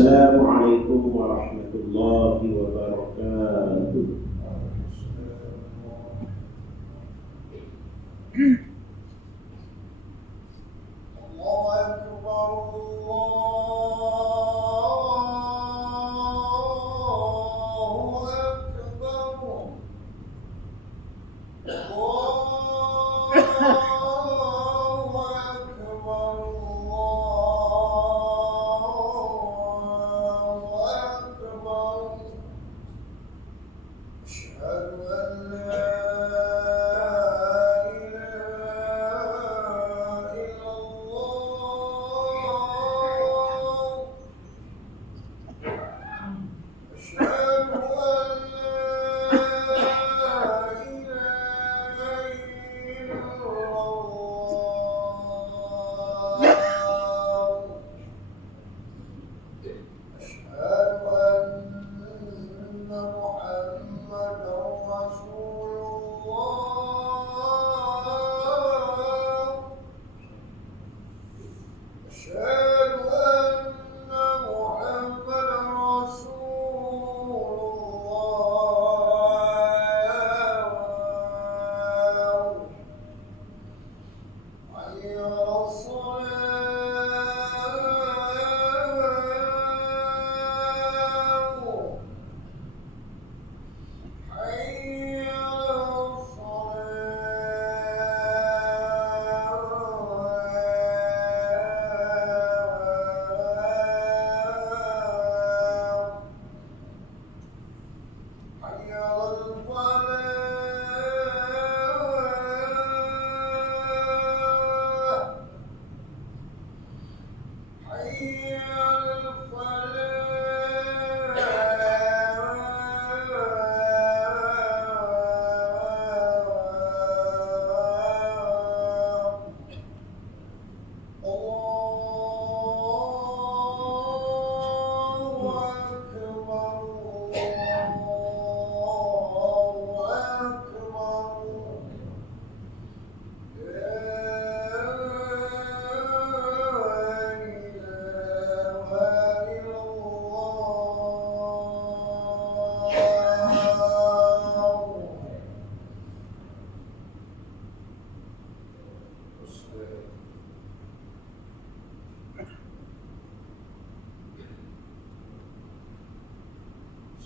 Assalamualaikum warahmatullahi wabarakatuh.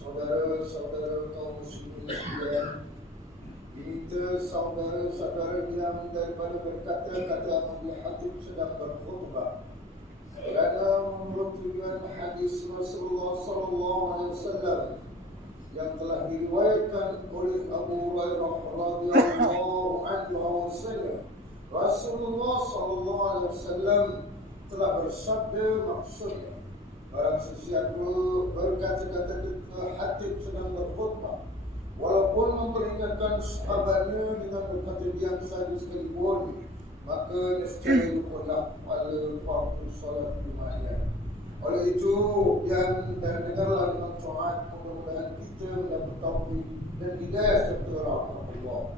Saudara-saudara kaum muslimin sekalian, kita saudara-saudara yang daripada berkata-kata apabila khatib sedang berkhutbah, kerana menurut tujuan hadis Rasulullah SAW yang telah diriwayatkan oleh Abu Hurairah radhiyallahu anhu bahwasanya Rasulullah SAW telah bersabda, maksudnya barang sesiapa berkata-kata ketika khatib sedang berkhutbah, walaupun memperingatkan sahabatnya dengan berkata diam saja sekalipun, maka nescaya luputlah pada waktu solat Jumatnya. Oleh itu, dan dengarlah dengan taat, mudah-mudahan kita mendapat taufik dan hidayah serta rahmat Allah.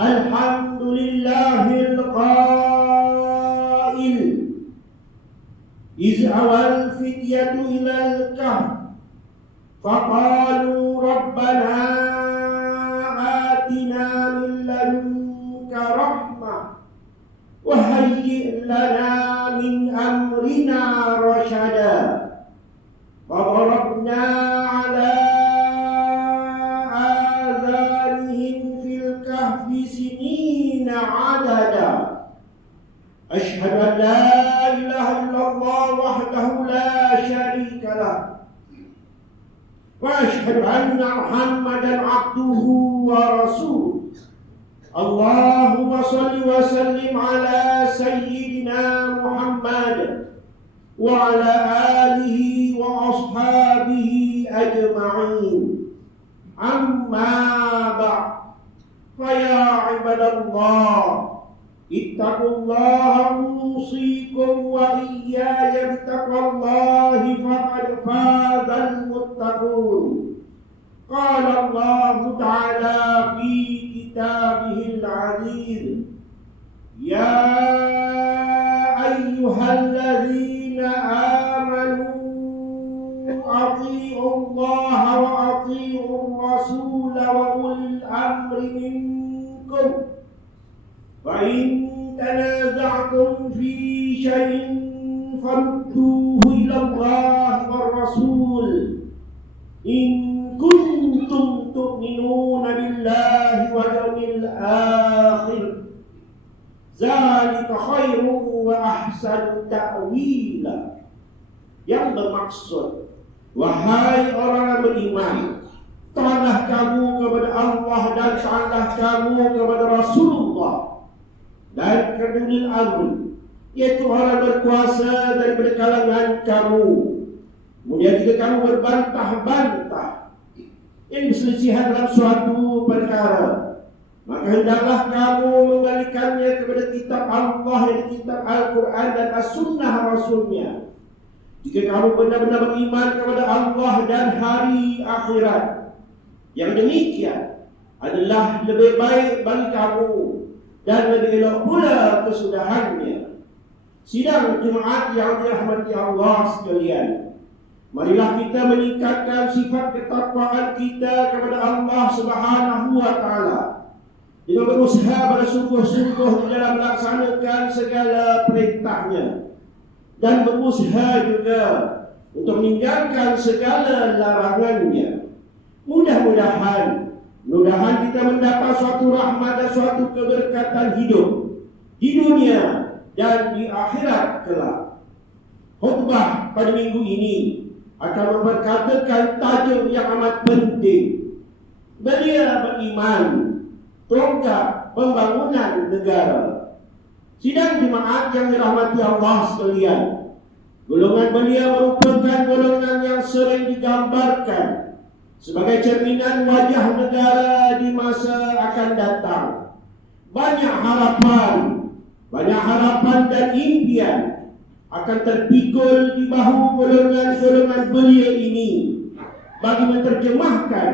Alhamdulillahil qail iz awal fityatu ilal kahf faqalu rabbana atina min ladunka rahmah wa hayyi' lana min amrina rashada wa darabna ala sinina adada ashhadu an la ilaha illallah wahdahu la syarika lah wa ashhadu anna Muhammadan abduhu wa rasuluh. Allahumma salli wa sallim ala sayyidina Muhammad wa ala alihi wa ashabihi ajma'in. Amma ba'd. Faya ibadallah, ittaqullaha usikum wa iyaya bittaqwallahi faqad fazal muttaqun. Qala Allah Ta'ala fi kitabihil aziz, ya ayyuhalladzina amanu ati'u Allah wa ati'u Rasul wa ulil amri minkum fa in tanaza'tum fi syai'in farudduhu ila Allah wa Rasul in kuntum tu'minuna billahi wal yawmil akhir zalika khairun wa ahsanu ta'wila. Yang bermaksud, wahai orang yang beriman, taatlah kamu kepada Allah dan taatlah kamu kepada Rasulullah dan kepada ulil amri, yaitu orang berkuasa daripada kalangan kamu. Kemudian jika kamu berbantah-bantah, ini perselisihan dalam suatu perkara, maka hendaklah kamu mengembalikannya kepada kitab Allah, yaitu kitab Al-Quran dan As-Sunnah Rasulnya. Jika kamu benar-benar beriman kepada Allah dan hari akhirat, yang demikian adalah lebih baik bagi kamu dan lebih elok pula kesudahannya. Sidang Jumaat yang dirahmati Allah sekalian, marilah kita meningkatkan sifat ketakwaan kita kepada Allah Subhanahu wa Ta'ala dengan berusaha bersungguh-sungguh dalam melaksanakan segala perintahnya dan berusaha juga untuk meninggalkan segala larangannya. Mudah-mudahan kita mendapat suatu rahmat dan suatu keberkatan hidup di dunia dan di akhirat kelak. Khutbah pada minggu ini akan memperkatakan tajuk yang amat penting. Belia beriman, tonggak pembangunan negara. Sidang jemaat yang dirahmati Allah sekalian, golongan belia merupakan golongan yang sering digambarkan sebagai cerminan wajah negara di masa akan datang. Banyak harapan dan impian akan terpikul di bahu golongan-golongan belia ini bagi menerjemahkan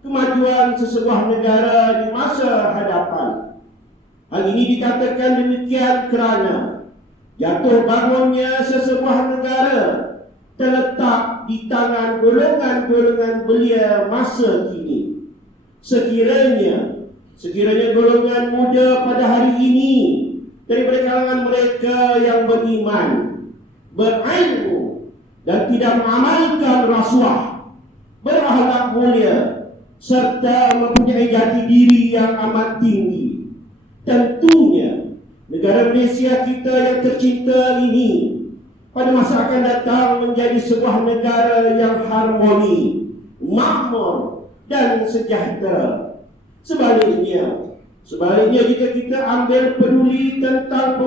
kemajuan sesebuah negara di masa hadapan. Hal ini dikatakan demikian kerana jatuh bangunnya sesebuah negara terletak di tangan golongan-golongan belia masa kini. Sekiranya golongan muda pada hari ini daripada kalangan mereka yang beriman, berilmu dan tidak mengamalkan rasuah, berakhlak mulia serta mempunyai jati diri yang amat tinggi, tentunya negara Malaysia kita yang tercinta ini pada masa akan datang menjadi sebuah negara yang harmoni, makmur dan sejahtera. Sebaliknya jika kita ambil peduli tentang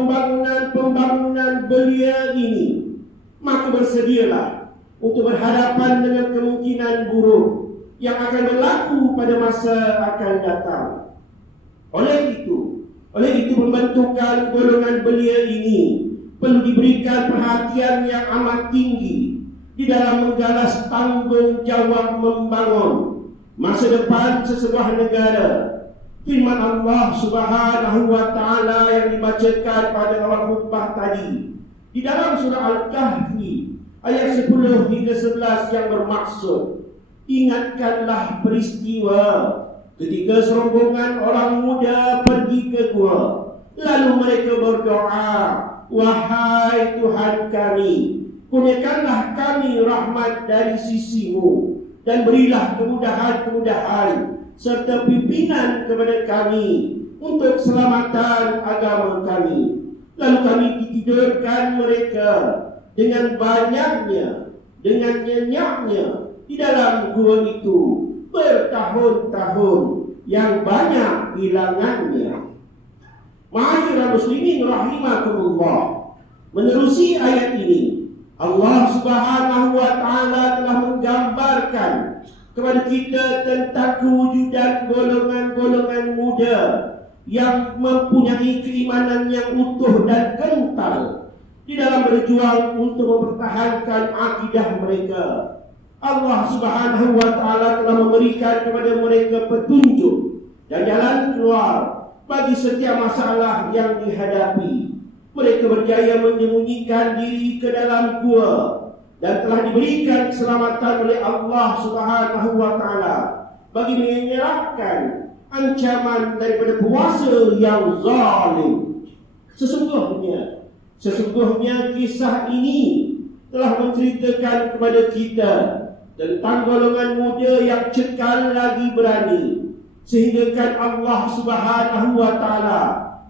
pembangunan belia ini, maka bersedialah untuk berhadapan dengan kemungkinan buruk yang akan berlaku pada masa akan datang. Oleh itu pembentukan golongan belia ini perlu diberikan perhatian yang amat tinggi di dalam menggalas tanggung jawab membangun masa depan sesebuah negara. Firman Allah Subhanahu wa Ta'ala yang dibacakan pada awal khutbah tadi di dalam surah Al-Kahfi ayat 10 hingga 11 yang bermaksud, ingatkanlah peristiwa ketika serombongan orang muda pergi ke gua, lalu mereka berdoa, wahai Tuhan kami, kurniakanlah kami rahmat dari sisimu dan berilah kemudahan-kemudahan serta pimpinan kepada kami untuk keselamatan agama kami. Lalu kami ditidurkan mereka dengan banyaknya, dengan nyenyaknya di dalam gua itu bertahun-tahun yang banyak bilangannya. Ma'asyiral muslimin rahimakumullah, menerusi ayat ini Allah Subhanahu wa Ta'ala telah menggambarkan kepada kita tentang kewujudan golongan-golongan muda yang mempunyai keimanan yang utuh dan kental di dalam berjuang untuk mempertahankan akidah mereka. Allah Subhanahu wa Ta'ala telah memberikan kepada mereka petunjuk dan jalan keluar bagi setiap masalah yang dihadapi. Mereka berjaya menyembunyikan diri ke dalam gua dan telah diberikan keselamatan oleh Allah Subhanahu wa Ta'ala bagi mengelakkan ancaman daripada penguasa yang zalim. Sesungguhnya kisah ini telah menceritakan kepada kita tentang golongan muda yang cekal lagi berani, sehingga Allah Subhanahu wa Ta'ala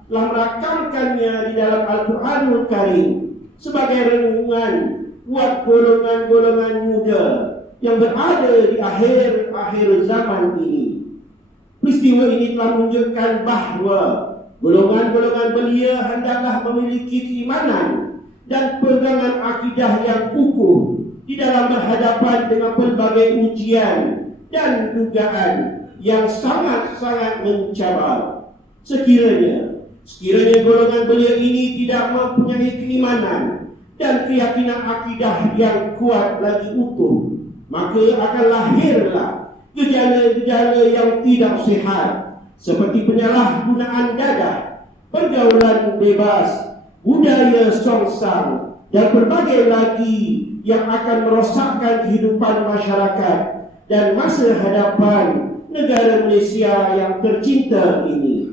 telah merakamkannya di dalam Al-Quranul Karim sebagai renungan buat golongan-golongan muda yang berada di akhir zaman ini. Peristiwa ini telah menunjukkan bahawa golongan-golongan belia hendaklah memiliki keimanan dan pegangan akidah yang kukuh di dalam berhadapan dengan pelbagai ujian dan dugaan yang sangat-sangat mencabar. Sekiranya golongan belia ini tidak mempunyai keimanan dan keyakinan akidah yang kuat lagi utuh, maka akan lahirlah gejala-gejala yang tidak sehat seperti penyalahgunaan dadah, pergaulan bebas, budaya songsang dan berbagai lagi yang akan merosakkan kehidupan masyarakat dan masa hadapan negara Malaysia yang tercinta ini.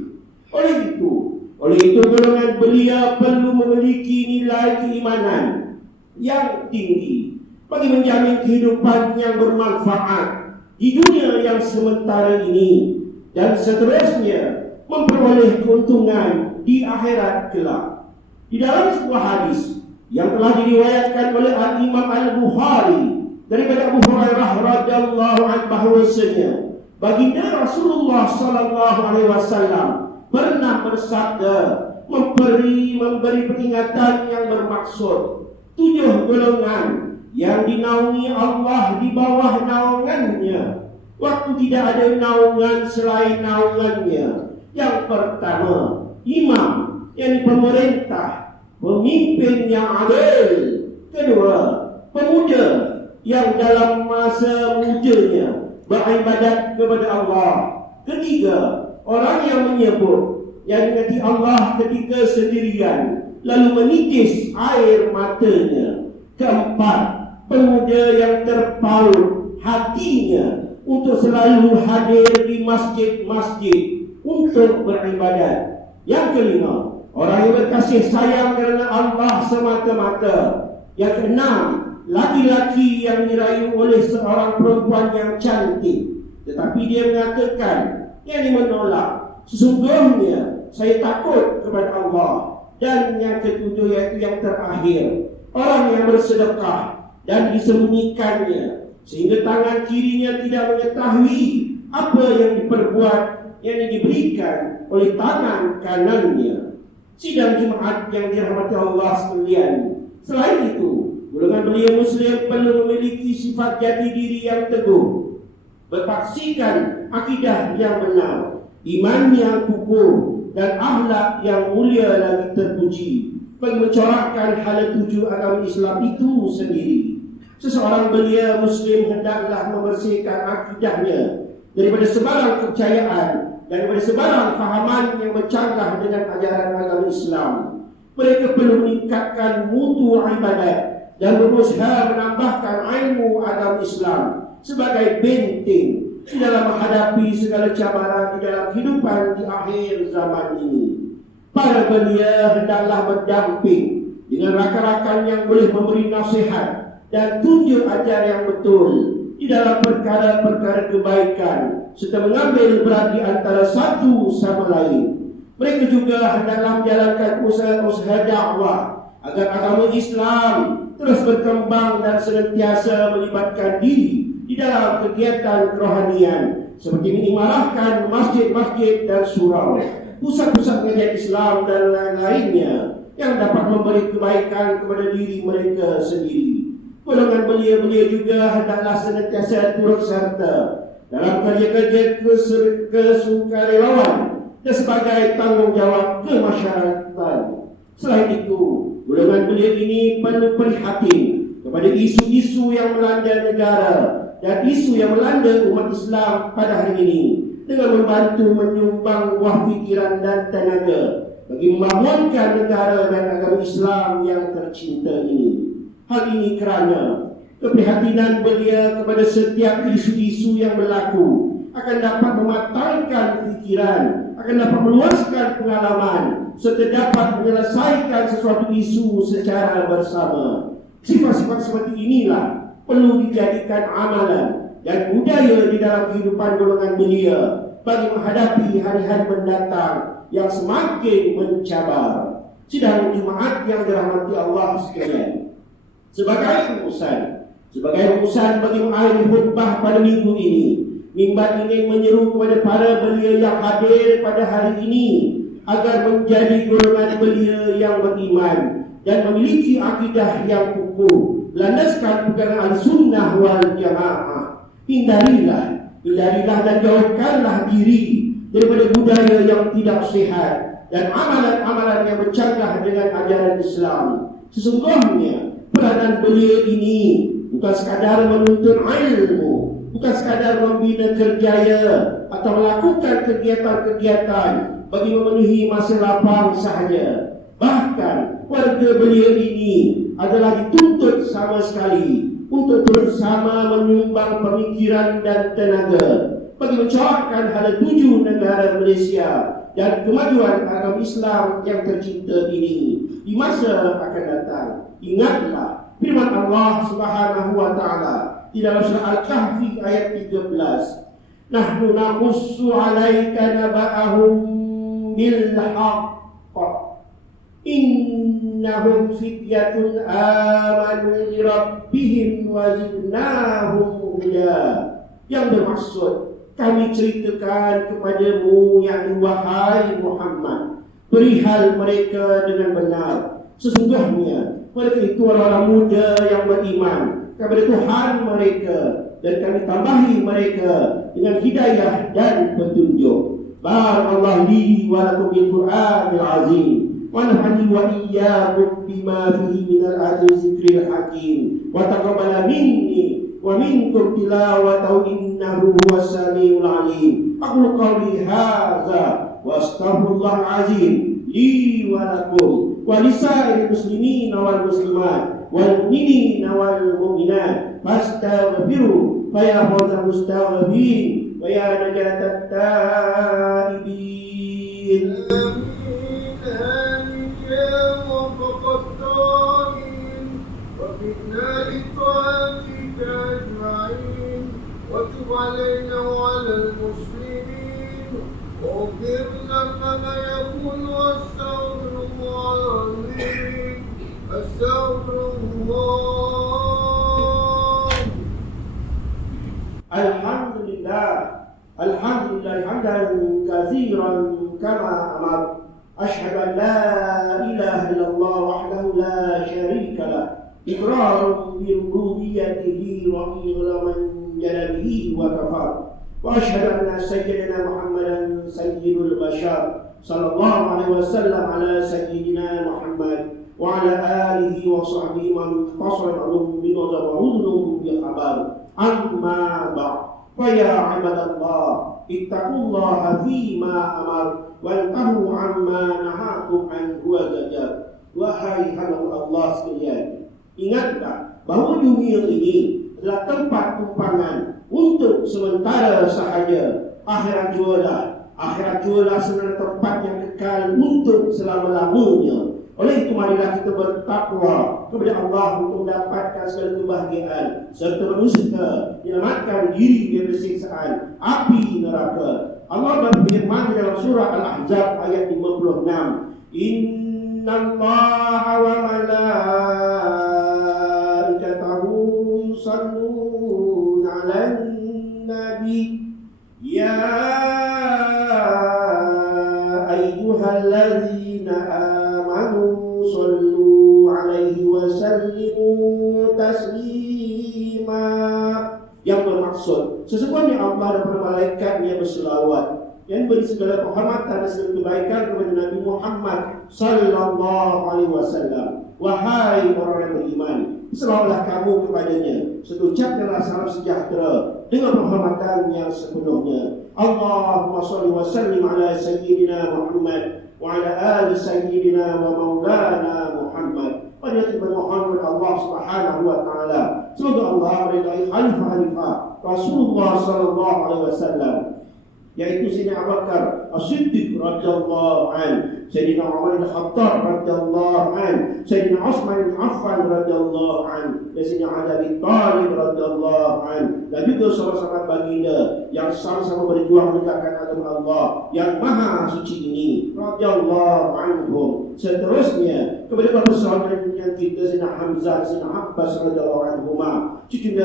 Oleh itu golongan belia perlu memiliki nilai keimanan yang tinggi bagi menjamin kehidupan yang bermanfaat di dunia yang sementara ini dan seterusnya memperoleh keuntungan di akhirat kelak. Di dalam sebuah hadis yang telah diriwayatkan oleh Al-Imam Al-Bukhari daripada Abu Hurairah radhiyallahu anhu bahwasanya baginda Rasulullah sallallahu alaihi wasallam pernah bersabda memberi peringatan yang bermaksud 7 golongan yang dinaungi Allah di bawah naungannya waktu tidak ada naungan selain naungannya. Yang pertama, imam, yang pemerintah, pemimpin yang adil. Kedua, pemuda yang dalam masa mudanya beribadat kepada Allah. Ketiga, orang yang menyebut yang mengingati Allah ketika sendirian lalu menitis air matanya. Keempat, pemuda yang terpaut hatinya untuk selalu hadir di masjid-masjid untuk beribadat. Yang kelima, orang yang berkasih sayang kerana Allah semata-mata. Yang keenam, laki-laki yang dirayu oleh seorang perempuan yang cantik, tetapi dia mengatakan, yang menolak, sesungguhnya saya takut kepada Allah. Dan yang ketujuh, yaitu yang terakhir, orang yang bersedekah dan disembunyikannya sehingga tangan kirinya tidak mengetahui apa yang diperbuat yang diberikan oleh tangan kanannya. Sidang Jumaat yang dirahmati Allah sekalian, selain itu golongan belia Muslim perlu memiliki sifat jati diri yang teguh, berpaksikan akidah yang benar, iman yang kukuh dan akhlak yang mulia lagi terpuji bagi mencorakkan hala tuju agama Islam itu sendiri. Seseorang belia Muslim hendaklah membersihkan akidahnya daripada sebarang kepercayaan dan daripada sebarang fahaman yang bercanggah dengan ajaran agama Islam. Mereka perlu meningkatkan mutu ibadat dan berusaha menambahkan ilmu agama Islam sebagai benteng di dalam menghadapi segala cabaran di dalam kehidupan di akhir zaman ini. Para belia hendaklah berdamping dengan rakan-rakan yang boleh memberi nasihat dan tunjuk ajar yang betul di dalam perkara-perkara kebaikan serta mengambil berat di antara satu sama lain. Mereka juga hendaklah menjalankan usaha-usaha dakwah agar agama Islam terus berkembang dan senantiasa melibatkan diri di dalam kegiatan kerohanian seperti mengimarahkan masjid-masjid dan surau, pusat-pusat pengajian Islam dan lain-lainnya yang dapat memberi kebaikan kepada diri mereka sendiri. Golongan belia-belia juga hendaklah senantiasa turut serta dalam kerja-kerja kesukarelawan dan sebagai tanggungjawab kemasyarakatan. Selain itu, golongan belia ini perlu prihatin kepada isu-isu yang melanda negara dan isu yang melanda umat Islam pada hari ini dengan membantu menyumbang buah fikiran dan tenaga bagi membangunkan negara dan agama Islam yang tercinta ini. Hal ini kerana keprihatinan beliau kepada setiap isu-isu yang berlaku akan dapat mematangkan fikiran, akan dapat meluaskan pengalaman serta dapat menyelesaikan sesuatu isu secara bersama. Sifat-sifat seperti inilah perlu dijadikan amalan dan budaya di dalam kehidupan golongan belia bagi menghadapi hari-hari mendatang yang semakin mencabar. Sidang Jumaat yang dirahmati Allah sekalian, sebagai rumusan bagi mengakhiri khutbah pada minggu ini, mimbar ingin menyeru kepada para belia yang hadir pada hari ini agar menjadi golongan belia yang beriman dan memiliki akidah yang kukuh, landaskan pegangan al-sunnah wal jamaah. Hindarilah dan jauhkanlah diri daripada budaya yang tidak sehat dan amalan-amalan yang bercanggah dengan ajaran Islam. Sesungguhnya peranan belia ini bukan sekadar menuntut ilmu, bukan sekadar membina kerjaya atau melakukan kegiatan-kegiatan bagi memenuhi masa lapang sahaja. Bahkan warga belia ini adalah dituntut sama sekali untuk bersama menyumbang pemikiran dan tenaga bagi mencorakkan hala tuju negara Malaysia dan kemajuan agama Islam yang tercinta ini di masa akan datang. Ingatlah firman Allah Subhanahu wa taala di dalam surah Al-Kahfi ayat 13. Nahnu naqussu 'alaika naba'ahum bil haqq innahum fityatun amanu bi rabbihim wa zidnahum huda. Yang bermaksud, kami ceritakan kepadamu yang wahai Muhammad perihal mereka dengan benar. Sesungguhnya mereka itu orang-orang muda yang beriman kepada Tuhan mereka, dan kami tambahi mereka dengan hidayah dan petunjuk. Barakallahu li wa lakum bil Qur'anil azim wa nafa'ani wa iyyakum bima fihi minal ayati zikril hakim wa taqabbala minni wa minkum tilawatahu innahu huwas samiul alim. Aqulu qawli hadza wa astaghfirullahal azim li wa lakum wa lisa'il muslimin wal muslimat wal mu'minin wal mu'minat fastaghfiru fa ya fawzal mustaghfirin wa ya najatat taibin. آمين يا موفق الطائعين وفقنا لطاعتك أجمعين وتب علينا وعلى المسلمين واغفر لنا ما يكون واستغفر الله العظيم استغفر الله. Alhamdulillah hamdan katsiran kama amar. Asyhadu an la ilaha illallah wahdahu la syarika lah, iqrarun bi rububiyyatihi wa i'laman jalalihi wa kafar. Wa asyhadu anna sayyidina Muhammadan sayyidul bashar sallallahu alaihi wasallam ala sayyidina Muhammad wa ala alihi wa sahbihi man tasarrahum bi nazarihim bi khabar. Amma ba'd. Fa ya ibadallah ittaqullaha fima amar wantahu amma nahakum anhu wa zajar. Wahai hamba Allah sekalian, ingatlah bahawa dunia ini adalah tempat tumpangan untuk sementara sahaja. Akhirat jualah sebenarnya tempat yang kekal untuk selama-lamanya. Oleh itu marilah kita bertakwa kepada Allah untuk mendapatkan segala kebahagiaan serta berusaha menyelamatkan diri dari siksaan api neraka. Allah berfirman dalam surah Al-Ahzab ayat 56, Innallaha wa malaikatahu yusalluna 'alan nabi ya ayyuhalladzina amanu sallu 'alaihi wa sallimu taslima. Yang bermaksud, sesungguhnya Allah dan para malaikatnya berselawat yang beri segala penghormatan dan segala kebaikan kepada Nabi Muhammad sallallahu alaihi wasallam. Wahai orang yang beriman, Selamatlah kamu kepadanya. Setucapkanlah salam sejahtera dengan penghormatan yang sepenuhnya. Allahumma salli wa sallim ala sayyidina Muhammad wa ala ali sayyidina wa maulana Muhammad. Pada Muhammad Allah Subhanahu wa taala. Semoga Allah meridai khalifah-khalifah Rasulullah sallallahu alaihi wasallam, yaitu Sayyidina Abu Bakar As-Siddiq radhiyallahu anhu, Sayyidina Umar bin Khattab radhiyallahu anhu, Sayyidina Utsman bin Affan radhiyallahu anhu, dan Sayyidina Ali bin Thalib radhiyallahu anhu, dan juga sahabat-sahabat baginda yang sama-sama berjuang menegakkan agama Allah yang maha suci ini radhiyallahu anhum. Seterusnya kepada para sahabat yang kita, Sayyidina Hamzah, Sayyidina Abbas radhiyallahu anhuma, cucu-cucu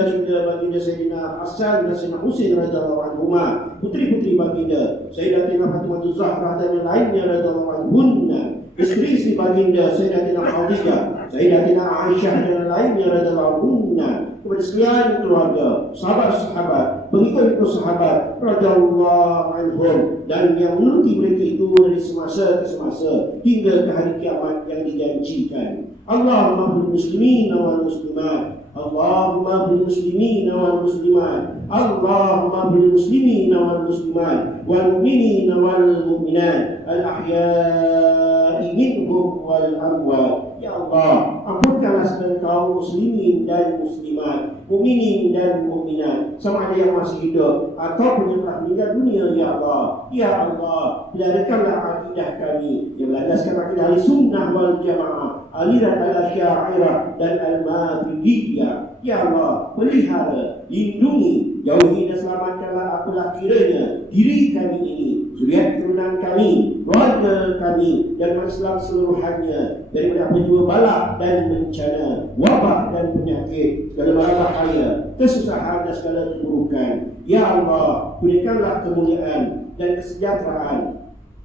baginda Sayyidina Hasan dan Sayyidina Husain radhiyallahu anhuma, putri-putri baginda Sayyidatina Fatimah Zahra dan yang lainnya radhiyallahu anhunna, istri-istri baginda Sayyidatina Khadijah, Sayyidatina Aisyah dan yang lainnya radhiyallahu anhunna, kepada sekalian keluarga, sahabat-sahabat, pengikut sahabat radhiyallahu anhum, dan yang menuruti mereka itu dari semasa ke semasa hingga ke hari kiamat yang dijanjikan. Allahumma bil muslimin wal muslimat, Allahumma bil muslimin wal muslimat, Allahumma bil muslimin wal muslimat, wal mu'minin wal mu'minat, al ahya'i minhum wal amwat. Ya Allah, ampunkanlah segala kaum muslimin dan muslimat, mukminin dan mukminat, sama ada yang masih hidup ataupun yang telah meninggal dunia. Ya Allah, ya Allah, peliharakanlah akidah kami yang landaskan akidah Ahlussunnah wal Jamaah, aliran al-Asy'ariyah dan al-Maturidiyah. Ya Allah, pelihara, lindungi, jauhi dan selamatkanlah apalah kiranya diri kami ini, zuriat keturunan kami, keluarga kami, dan Islam seluruhannya daripada apa jua bala dan bencana, wabak dan penyakit, segala bahaya, kesusahan dan segala keburukan. Ya Allah, berikanlah kemuliaan dan kesejahteraan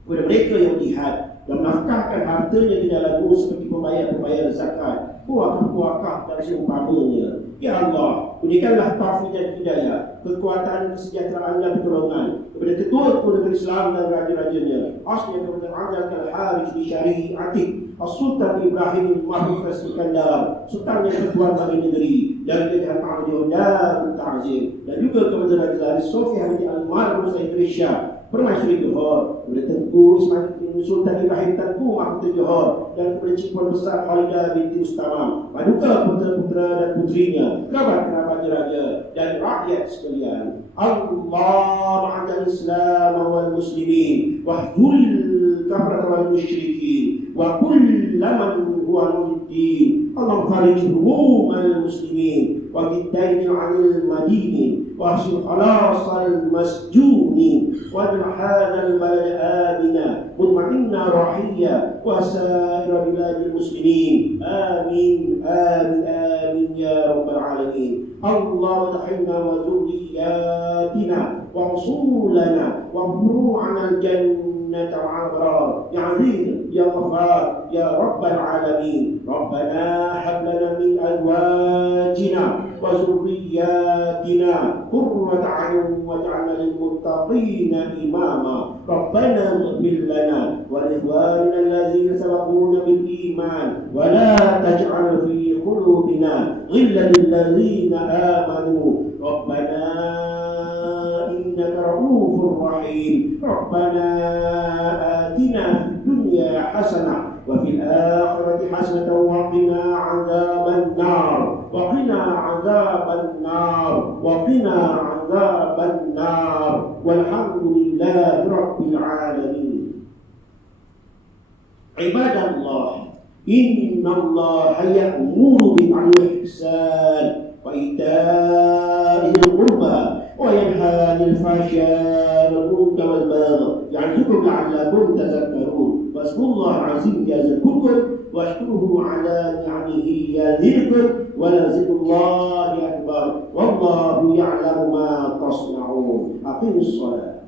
kepada mereka yang jihad dan menafkahkan hartanya di dalam seperti pembayar-pembayar zakat, puakah-puakah dan seumpamanya. Ya Allah, berikanlah taufik dan hidayah, kekuatan, kesejahteraan dan pertolongan kepada ketua-ketua negeri Islam dan raja-rajanya, aslinya kepada Adil Al-Harith di Syari'i Atik, Sultan Ibrahim bin Mahmud Iskandar, Sultan yang bertuan bagi negeri, dan kepada Ta'zim dan Ta'zim, dan juga kepada Raja Sofia bin Al-Mar Musa Idrisya, Permaisuri Johor, kepada Tengku Ismail Sultan Ibrahim Tengku Mahmud Johor, dan kepada Cipul Besar Khalidah binti Mustamam, paduka putera-putera dan putrinya, kerabat-kerabatnya raja dan rakyat sekalian. Allah ma'al Islam wal muslimin wahzul kafrat wal musyrikin wa kullaman huwa muddin. Allah farij humumal muslimin wa biddain 'anil madinin wa hasil khalasal masjunin wa hadzal balad amina mutma'inna rahiyya wa sa'ira biladil muslimin. Amin amin amin ya rabbal alamin. Allah wadahilna wa zurriyatina wa usulana wa furu'ana al-jannata wa abrar. Ya Aziz, Ya Ghaffar, Ya Rabbal Alamin. Rabbana hablana min azwajina wa zurriyatina qurrata a'yun waj'alna lil muttaqina imama. Rabbana ighfir lana wa li ikhwanina alladhina sabaquna bil iman wa la taj'al fi qulubina ghillan lil ladzina amanu. Rabbana innaka ra'ufur rahim. Rabbana atina fid dunya hasanah wa fil akhirati hasanatan wa qina 'adzaban nar wa qina 'adzaban nar wa qina 'adzaban nar walhamdulillahi rabbil alamin. Ibadallah, innallaha ya'muru bil 'adli wal ihsan wa ita'i dzil qurba wa yanha 'anil fahsya'i wal munkari wal baghi ya'idhukum la'allakum tadhakkarun. Wasbullaha 'azim yazkurkum washkuruhu 'ala ni'amihi yazidkum wa la zikrullahi akbar wallahu ya'lamu ma tasna'un. Aqimus shalah.